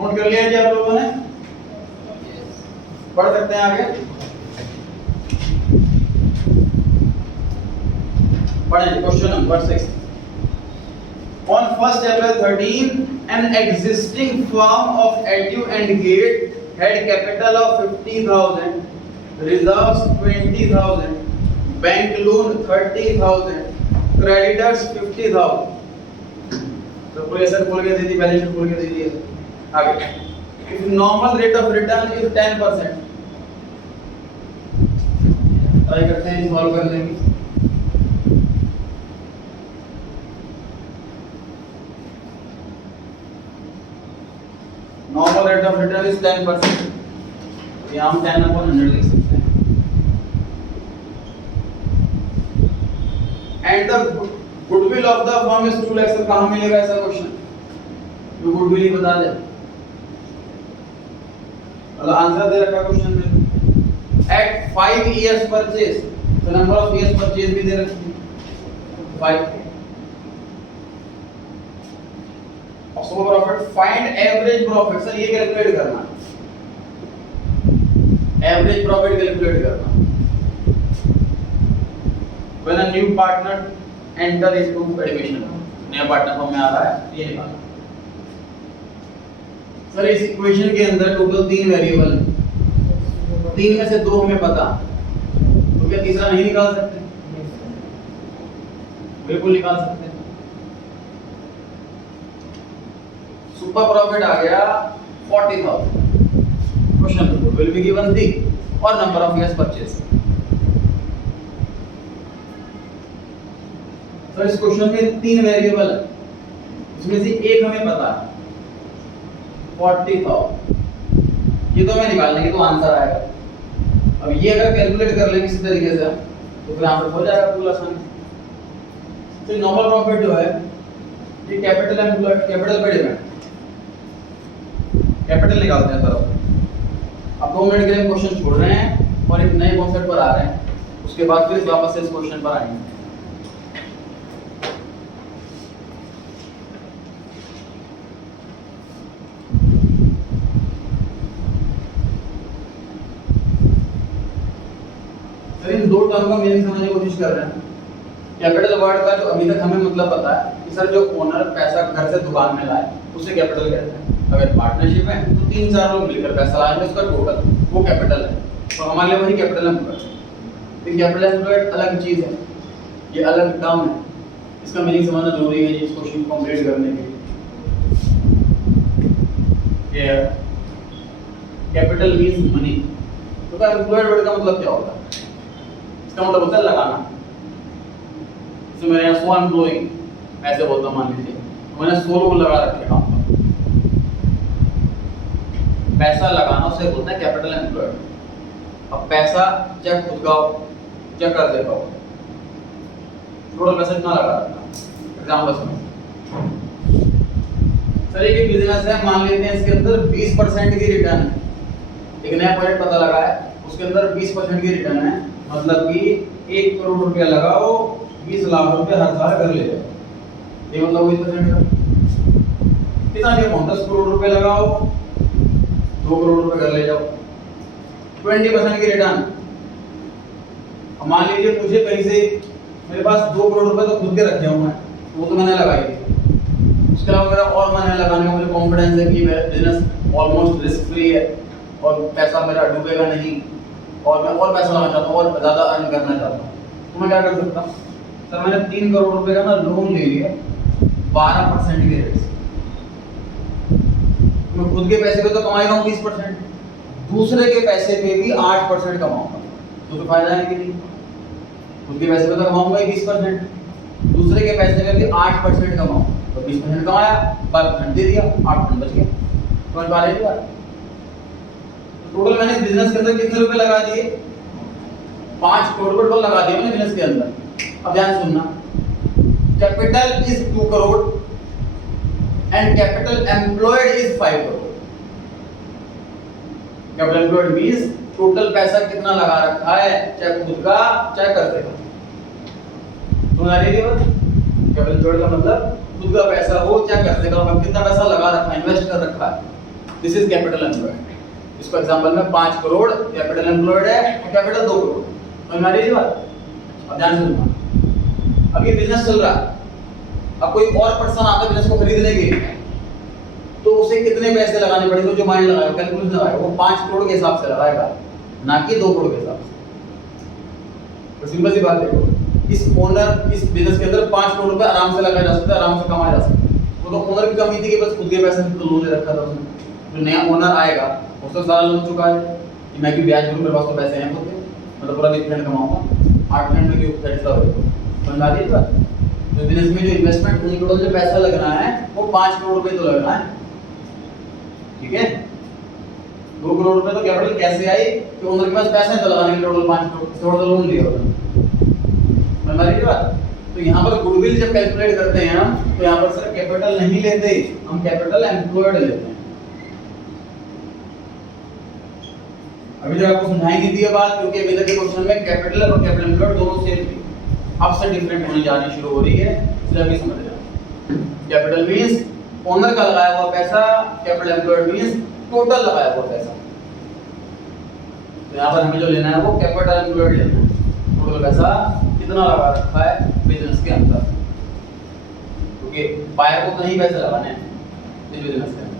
नोट कर लिया जी आप लोगों ने, पढ़ सकते हैं आगे, पढ़ें question number 6। On 1st April 13, an existing firm of Edu and Gate had capital of 50,000, reserves 20,000, bank loan 30,000, creditors 50,000। तो पूरे ऐसा खोल के दे दी, बैलेंस शीट खोल के दे दी। आगे if normal rate of return is 10%, try करते हैं सॉल्व करने की। Normal rate of return is 10%, तो यहाँ हम 10/100 लिख सकते हैं। And the goodwill of the firm is 2 lakh. कहाँ मिलेगा ऐसा क्वेश्चन जो गुडविल ही बता दे? मतलब आंसर दे रखा क्वेश्चन में एट 5 years परचेज, तो नंबर ऑफ years परचेज भी दे रखी है 5। So profit, find average profit, sir ये कैलकुलेट करना, एवरेज प्रॉफिट कैलकुलेट करना। When a new partner enter into admission, नया पार्टनर फॉर्म में आ रहा है, ये निकालना। सर इस इक्वेशन के अंदर टोटल 3 वेरिएबल, 3 में से 2 हमें पता, तो क्या तीसरा नहीं निकाल सकते? बिल्कुल निकाल सकते हैं। सुपर प्रॉफिट आ गया 40,000। Question will be given the और नंबर ऑफ इयर्स परचेज। तो इस क्वेश्चन में 3 वेरिएबल है, इसमें से एक हमें पता है 40,000, ये तो हमें निकालने की तो आंसर आएगा। अब ये अगर कैलकुलेट कर लेंगे इसी तरीके से तो फिर आंसर हो जाएगा बिल्कुल आसानी से। तो नॉर्मल प्रॉफिट जो है ये कैपिटल एम्प्लॉयड, कैपिटल पे डिपेंड, कैपिटल निकालते हैं तरफ। अब 2 मिनट के लिए क्वेश्चन छोड़ रहे हैं और एक नए कॉन्सेप्ट पर आ रहे हैं, उसके बाद फिर वापस से इस क्वेश्चन पर आएंगे। इन 2 टर्म का मीनिंग समझने की कोशिश कर रहे हैं। कैपिटल वर्ड का जो अभी तक हमें मतलब पता है कि सर जो ओनर पैसा घर से दुकान में लाए उसे कैपिटल कहते हैं। अगर पार्टनरशिप है तो 3-4 लोग मिलकर पैसा लाएंगे, उसका टोटल वो कैपिटल है, तो हमारे लिए वही कैपिटल एम्प्लॉयड। तो कैपिटल एम्प्लॉयड अलग चीज है, ये अलग टर्म है, इसका मीनिंग समझना जरूरी है इस क्वेश्चन को कंप्लीट करने के लिए। Capital means money. तो क्या एम्प्लॉयड वर्ड का मतलब क्या होता है? इसका मतलब होता है लगाना। तो मेरे यहाँ 100 एम्प्लॉई, ऐसे बोलता हूं, मान लीजिए मैंने 100 लोग लगा रखे काम पर, पैसा लगाना उसे बोलते हैं कैपिटल एम्प्लॉयड। अब पैसा चाहे खुद का हो चाहे कर्जे का हो, थोड़ा पैसा इतना लगा रखा। एग्जाम्पल सुनो, सर एक बिजनेस है, मान लेते हैं इसके अंदर 20% की रिटर्न है, एक नया प्रोजेक्ट पता लगा है उसके अंदर 20% की रिटर्न है, मतलब कि 1 करोड़ रुपया लगाओ 20 लाख रुपए हर साल घर ले जाओ, ये मतलब 20% का। कितना दिया? 10 करोड़ रुपए लगाओ 2 करोड़ रुपए घर ले जाओ, 20% की रिटर्न। अब मान लीजिए मुझे कहीं से मेरे पास 2 करोड़ रुपए तो खुद के रखे हुए हैं, वो तो मैंने लगाई थी। उसके अलावा मेरा और मन है लगाने का, मुझे कॉन्फिडेंस है कि मेरा बिजनेस ऑलमोस्ट रिस्क फ्री है और पैसा मेरा डूबेगा नहीं, और मैं और पैसा लगाना चाहता हूँ और ज़्यादा अर्न करना चाहता हूँ, तो मैं क्या कर सकता हूँ? सर मैंने 3 करोड़ रुपए का ना लोन ले लिया 12% के रेट से। मैं खुद के पैसे पे तो कमा रहा हूँ 20%, दूसरे के पैसे पे भी 8% कमाऊंगा, तो फायदा है कि नहीं? खुद के पैसे पे तो कमाऊंगा ही 20%, दूसरे के पैसे पे भी 8% कमाऊंगा, तो 20% कमाया, 12% दे दिया, 8% बच गया। समझ पा रहे हैं? टोटल मैंने इस बिजनेस के अंदर कितने रुपए लगा दिए? 5 करोड़ रुपए टोटल लगा दिए मैंने बिजनेस के अंदर। अब ध्यान सुनना, capital is 2 crore and capital employed is 5 crore. Capital employed means total पैसा कितना लगा रखा है, चाहे खुद का चाहे कर्जे का। सुना रही है बात? कैपिटल एम्प्लॉयड का मतलब खुद का पैसा हो चाहे कर्जे का हो, कितना पैसा लगा रखा है, इन्वेस्ट कर रखा है, दिस इज कैपिटल एम्प्लॉयड। इसको एग्जांपल में 5 करोड़ कैपिटल एम्प्लॉयड है और कैपिटल 2 करोड़। समझ आ रही है बात? अब ध्यान से सुनना, अब ये बिजनेस चल रहा है, अब कोई और पर्सन आता है बिजनेस को खरीदने के लिए, तो उसे कितने पैसे लगाने पड़ेंगे? जो माइंड लगाएगा, कैलकुलेशन लगाएगा, वो 5 करोड़ के हिसाब से लगाएगा, ना कि 2 करोड़ के हिसाब से। तो सिंपल सी बात देखो, इस ओनर इस बिजनेस के अंदर 5 करोड़ रुपए आराम से लगाया जा सकता है, आराम से कमाया जा सकता है। वो तो ओनर की कमी थी कि बस खुद के पैसे से तो लोन ले रखा था उसने। जो नया ओनर आएगा उसको सारा लोन चुका है कि मैं कि ब्याज भरूं, मेरे पास तो पैसे हैं खुद के, मतलब पूरा 20% कमाऊंगा, 8% में क्यों सेटिस्फाई होगा? समझ आ रही है बात? तो बिजनेस में जो इन्वेस्टमेंट उन टोटल जो पैसा लगना है वो 5 करोड़ रुपए तो लगना है, ठीक है? 2 करोड़ रुपए तो कैपिटल कैसे आई कि ओनर के पास पैसे हैं तो लगाने के लिए टोटल 5 करोड़ टोटल लोन लिया होगा। समझ आ रही है बात? तो यहाँ पर गुडविल जब कैलकुलेट करते हैं हम, तो यहाँ पर सर कैपिटल नहीं लेते, हम कैपिटल एम्प्लॉयड लेते हैं। अभी जो आपको समझाई नहीं दी है बात, क्योंकि अभी तक के क्वेश्चन में कैपिटल और कैपिटल एम्प्लॉयड दोनों सेम थी, अब से डिफरेंट होने जानी शुरू हो रही है, इसलिए अभी समझ जाओ। कैपिटल मींस ओनर का लगाया हुआ पैसा, कैपिटल एम्प्लॉयड मींस टोटल लगाया हुआ पैसा। तो यहाँ पर हमें जो लेना है वो कैपिटल एम्प्लॉयड लेना है, टोटल पैसा कितना लगा रखा है बिजनेस के अंदर, क्योंकि बायर को तो नहीं पैसे लगाने हैं इस बिजनेस के अंदर।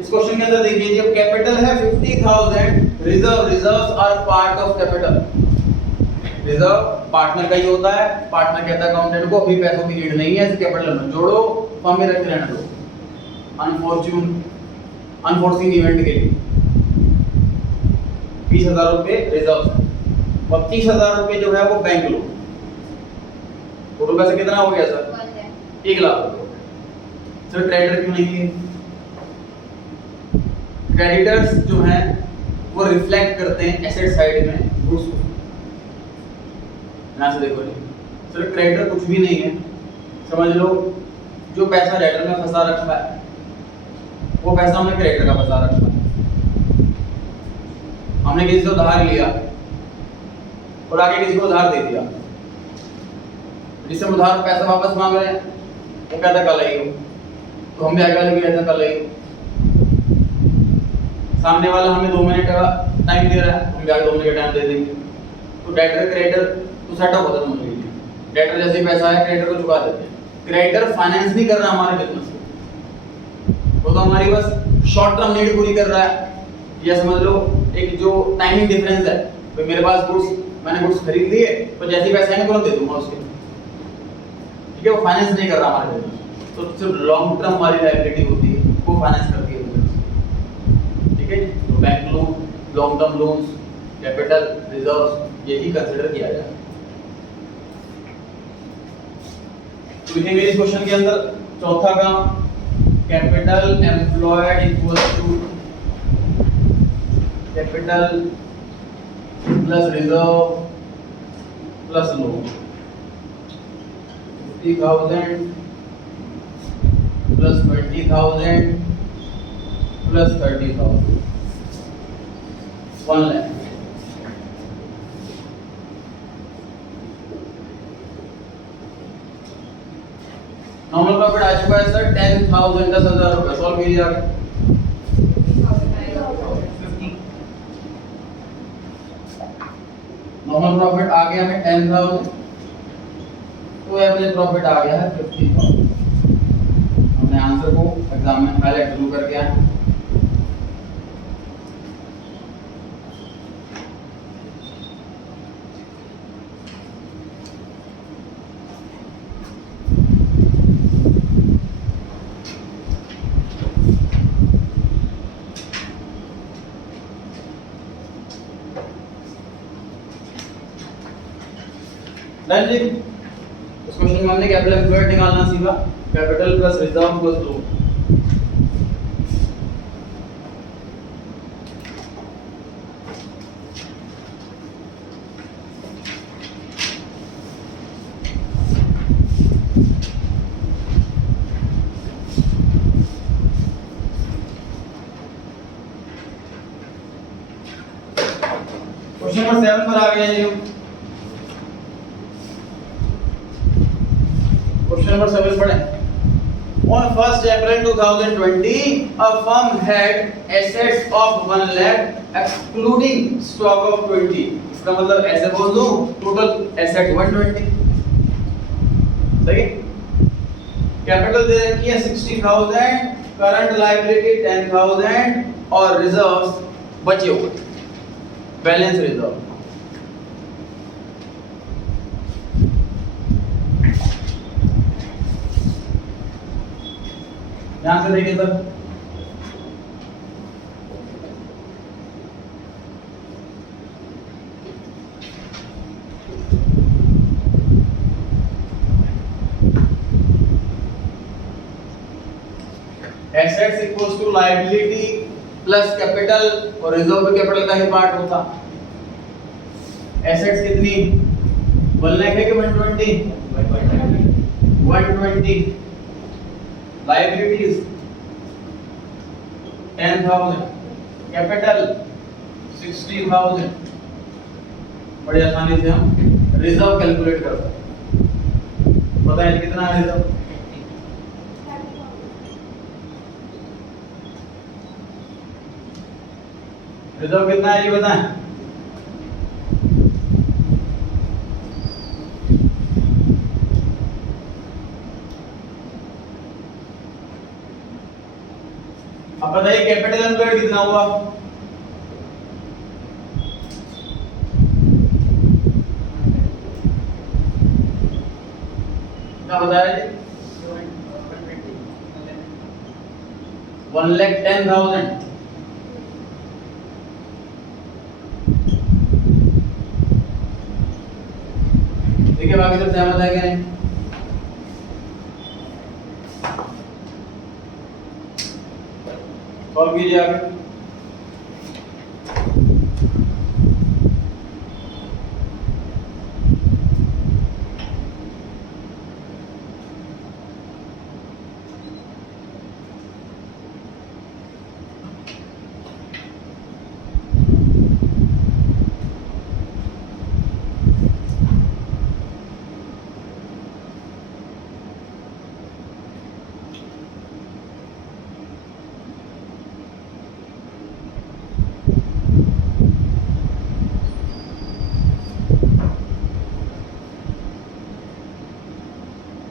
इस क्वेश्चन के अंदर देखिए जब कैपिटल है 50,000, reserves are part of capital. Reserve partner का ही होता है, पार्टनर कहता है अकाउंटेंट को अभी पैसों की नीड नहीं है, इसे कैपिटल में जोड़ो, फर्म में रख रहने दो अनफॉर्चून इवेंट के लिए। 20,000 रुपए रिजर्व और 30,000 रुपए जो है वो बैंक लोन। टोटल पैसा कितना हो गया सर? 1 लाख रुपए। सर क्रेडिटर क्यों नहीं है? क्रेडिटर्स जो हैं वो रिफ्लेक्ट करते हैं एसेट साइड में गुड्स को। यहाँ से देखो जी सर क्रेडिटर कुछ भी नहीं है, समझ लो जो पैसा डेटर में फंसा रखा है वो पैसा हमने क्रेडिटर का फंसा रखा है। हमने किसी से उधार लिया और आगे किसी को उधार दे दिया, जिससे हम उधार पैसा वापस मांग रहे हैं वो कहता कल आई हो, तो हम भी आगे वाले भी कहते कल आई हो। सामने वाला हमें 2 मिनट का टाइम दे रहा है, हम भी आगे 2 मिनट का टाइम दे देंगे। तो डेटर क्रेडिटर तो सेटअप होता है, समझ लीजिए डेटर जैसे ही पैसा है क्रेडिटर को चुका देते हैं। क्रेडिटर फाइनेंस नहीं कर रहा हमारे बिजनेस को, वो तो हमारी बस शॉर्ट टर्म नीड पूरी कर रहा है। या समझ लो एक जो टाइमिंग डिफरेंस है, तो मेरे पास मैंने गुड्स खरीद लिए तो जैसे ही पैसे आएंगे तुरंत दे दूंगा उसके, ठीक है। वो फाइनेंस नहीं कर रहा हमारे बिजनेस, तो सिर्फ लॉन्ग टर्म वाली लायबिलिटी होती है वो फाइनेंस करती है बिजनेस, ठीक है। तो bank loan, long term loans, capital, reserves यही कंसीडर किया जाए। तो लिखेंगे इस क्वेश्चन के अंदर चौथा काम capital employed equals to capital plus reserve plus loan. 50,000 plus 20,000 plus 30,000 1 lakh. Normal profit आ चुका है सर 10,000 10,000 रुपए। सॉल्व कीजिए आगे। नॉर्मल प्रॉफिट आ गया है 10,000, तो एवरेज प्रॉफिट आ गया है 50,000। हमने आंसर को एग्जाम में हाईलाइट जरूर करके आए। डन जी। इस क्वेश्चन में हमने कैपिटल एम्प्लॉयड निकालना सीखा, capital plus reserve plus loan. Question number 7 पर आ गए जी। क्वेश्चन नंबर 7 पढ़ें। On 1st April 2020, a firm had assets of 1 lakh excluding stock of 20। इसका मतलब ऐसे बोल दो टोटल एसेट 120, सही है। कैपिटल दे रखी है 60,000, करंट लायबिलिटी 10,000 और रिजर्व्स बचे हुए, बैलेंस रिजर्व। ध्यान से देखिए sir, assets equals to liability plus capital, और रिजर्व भी कैपिटल का ही पार्ट होता। एसेट्स कितनी 1 लाख है कि 120? 120। Liabilities 10,000, capital 60,000। बड़ी आसानी से हम रिजर्व कैलकुलेट कर सकते हैं। बताएं कितना है रिजर्व? रिजर्व कितना है ये बताएं। अब बताइए कैपिटल एम्प्लॉयड कितना हुआ? क्या बताया जी? 1,10,000। देखिए बाकी सब सहमत है कि नहीं? सॉल्व कीजिए आगे।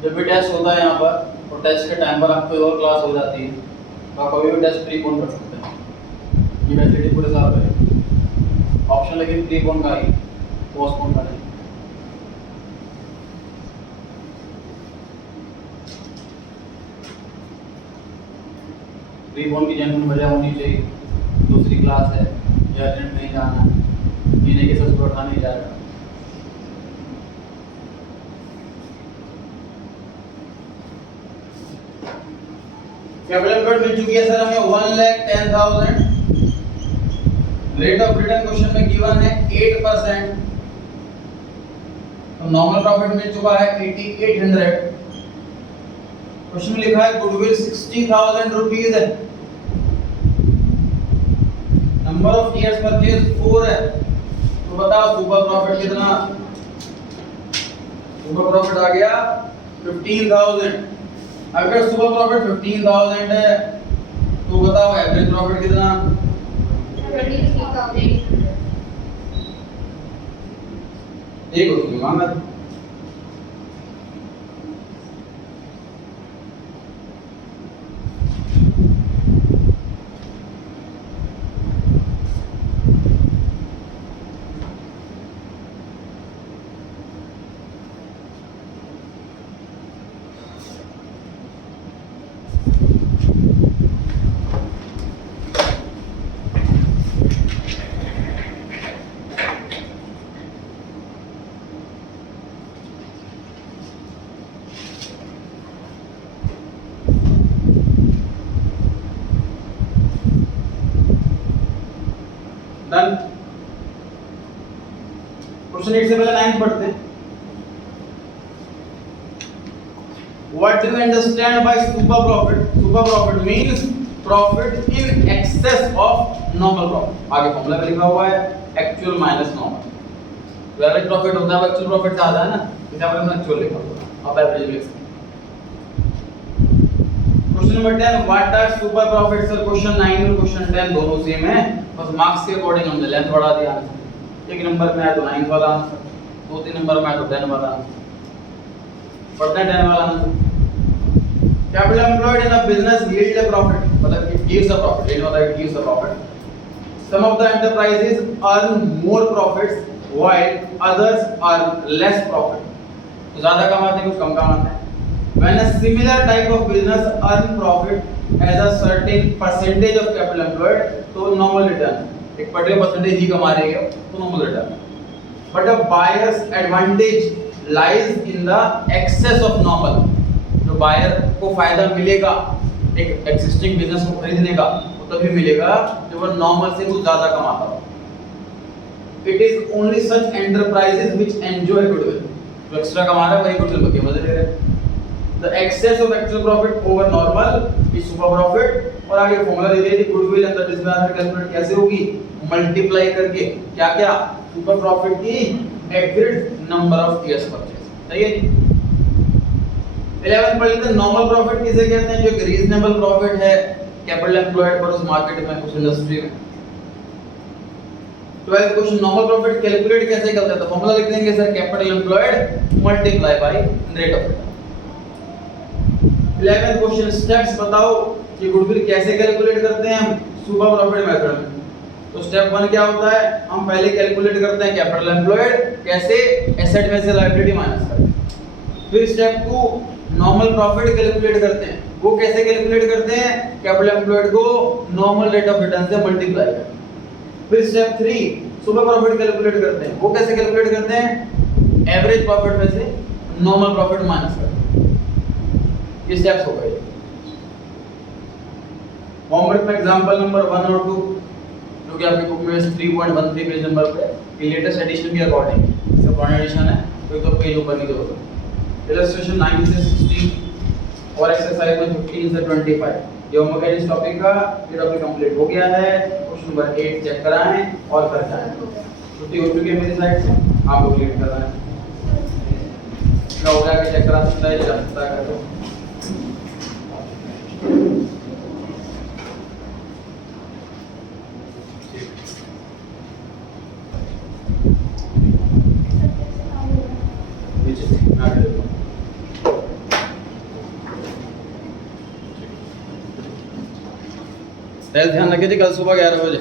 जब भी टेस्ट होता है यहाँ पर और टेस्ट के टाइम पर आपको और क्लास हो जाती है तो आप कभी भी टेस्ट प्रीपोन कर सकते हैं। ये फैसिलिटी पूरे साल है। ऑप्शन लेकिन प्रीपोन का ही, पोस्टपोन का नहीं। प्रीपोन की जेन्युइन वजह होनी चाहिए, दूसरी क्लास है या अर्जेंट नहीं जाना है, महीने के सच उठा नहीं जा रहा। कैपिटल एम्प्लॉयड मिल चुकी है सर हमें 1,10,000। रेट ऑफ रिटर्न क्वेश्चन में गिवन है 8%। तो नॉर्मल प्रॉफिट मिल चुका है 8,800। क्वेश्चन में लिखा है गुडविल 60,000 रुपीस है। नंबर ऑफ इयर्स परचेज 4 है। तो बताओ सुपर प्रॉफिट कितना? सुपर प्रॉफिट आ गया 15,000। अगर सुपर प्रॉफिट 15,000 है तो बताओ एवरेज प्रॉफिट कितना? 23,800। एक उसकी मांगा था। डन। क्वेश्चन 8 से पहले 9 पढ़ते हैं। What do you understand by super profit? Super profit means profit in excess of normal profit. आगे फॉर्मूला में लिखा हुआ है actual minus normal. Average profit होता है एक्चुअल प्रॉफिट से आधा है ना, इसे हमने एक्चुअल लिखा हुआ है। अब एवरेज लिख सकते हैं। Question number 10 what are super profit? Sir question 9 और क्वेश्चन 10 दोनों सेम है, बस मार्क्स के अकॉर्डिंग हमने लेंथ बढ़ा दिया आंसर। एक नंबर में है तो 9 वाला आंसर, 2-3 नंबर में है तो 10 वाला आंसर। पढ़ते हैं 10 वाला answer. Capital employed in a business yield a profit, मतलब इट गिव्स अ प्रॉफिट, ये मतलब it gives a profit. Some of the enterprises earn more profits while others earn less profit. तो ज्यादा कमाते हैं, कुछ कम कमाते हैं। When a similar type of business earn profit as a certain percentage of capital employed, तो normal return, एक particular percentage ही कमा रही है तो normal return। But a buyer's advantage lies in the excess of normal। जो buyer को फायदा मिलेगा एक एक्सिस्टिंग बिजनेस को खरीदने का, वो तभी मिलेगा जब वो नॉर्मल से कुछ ज्यादा कमाता हो। It is only such enterprises which enjoy goodwill। जो एक्स्ट्रा कमा रहा है वही goodwill के मजे ले रहे हैं। The excess of actual profit over normal is super profit। और आगे फॉर्मूला दे दिया थी गुडविल एंड द डिसवैल्यूड कैलकुलेट कैसे होगी? मल्टीप्लाई करके क्या क्या सुपर प्रॉफिट की agreed number of years purchase. सही है जी। 11 पढ़ लेते हैं। नॉर्मल प्रॉफिट किसे कहते हैं? जो एक रीजनेबल प्रॉफिट है कैपिटल एम्प्लॉयड पर उस मार्केट में उस इंडस्ट्री में। 12th question normal profit calculate कैसे करते हैं? तो फॉर्मूला लिख देंगे sir capital employed multiply by rate of return. 11th question steps बताओ कि गुडविल कैसे कैलकुलेट करते हैं हम सुपर प्रॉफिट मेथड में। तो स्टेप 1 क्या होता है, हम पहले कैलकुलेट करते हैं कैपिटल एम्प्लॉयड कैसे, एसेट में से लायबिलिटी माइनस करके। फिर स्टेप 2 नॉर्मल प्रॉफिट कैलकुलेट करते हैं, वो कैसे कैलकुलेट करते हैं, कैपिटल एम्प्लॉयड को नॉर्मल रेट ऑफ रिटर्न से मल्टीप्लाई करके। फिर स्टेप 3 सुपर प्रॉफिट कैलकुलेट करते हैं, वो कैसे कैलकुलेट करते हैं, एवरेज प्रॉफिट में से नॉर्मल प्रॉफिट माइनस करके। ये स्टेप्स हो गए। होमवर्क में एग्जांपल नंबर 1 और 2 जो कि आपकी बुक में 3.13 पेज नंबर पे कि लेटेस्ट एडिशन के अकॉर्डिंग, इसका पुराना एडिशन है तो एक तो पेज ऊपर नीचे होगा। इलस्ट्रेशन 9 से 16 और एक्सरसाइज में 15 से 25 ये होमवर्क है इस टॉपिक का। ये टॉपिक कंप्लीट हो गया है। क्वेश्चन नंबर 8 चेक कराएं और कर जाएं। छुट्टी हो चुकी है मेरी साइड से, आप लोग लीड कर रहे हैं। क्या हो गया कि चेक करा सकता है, जा सकता है करो। ध्यान रखिए जी, कल सुबह 11 बजे।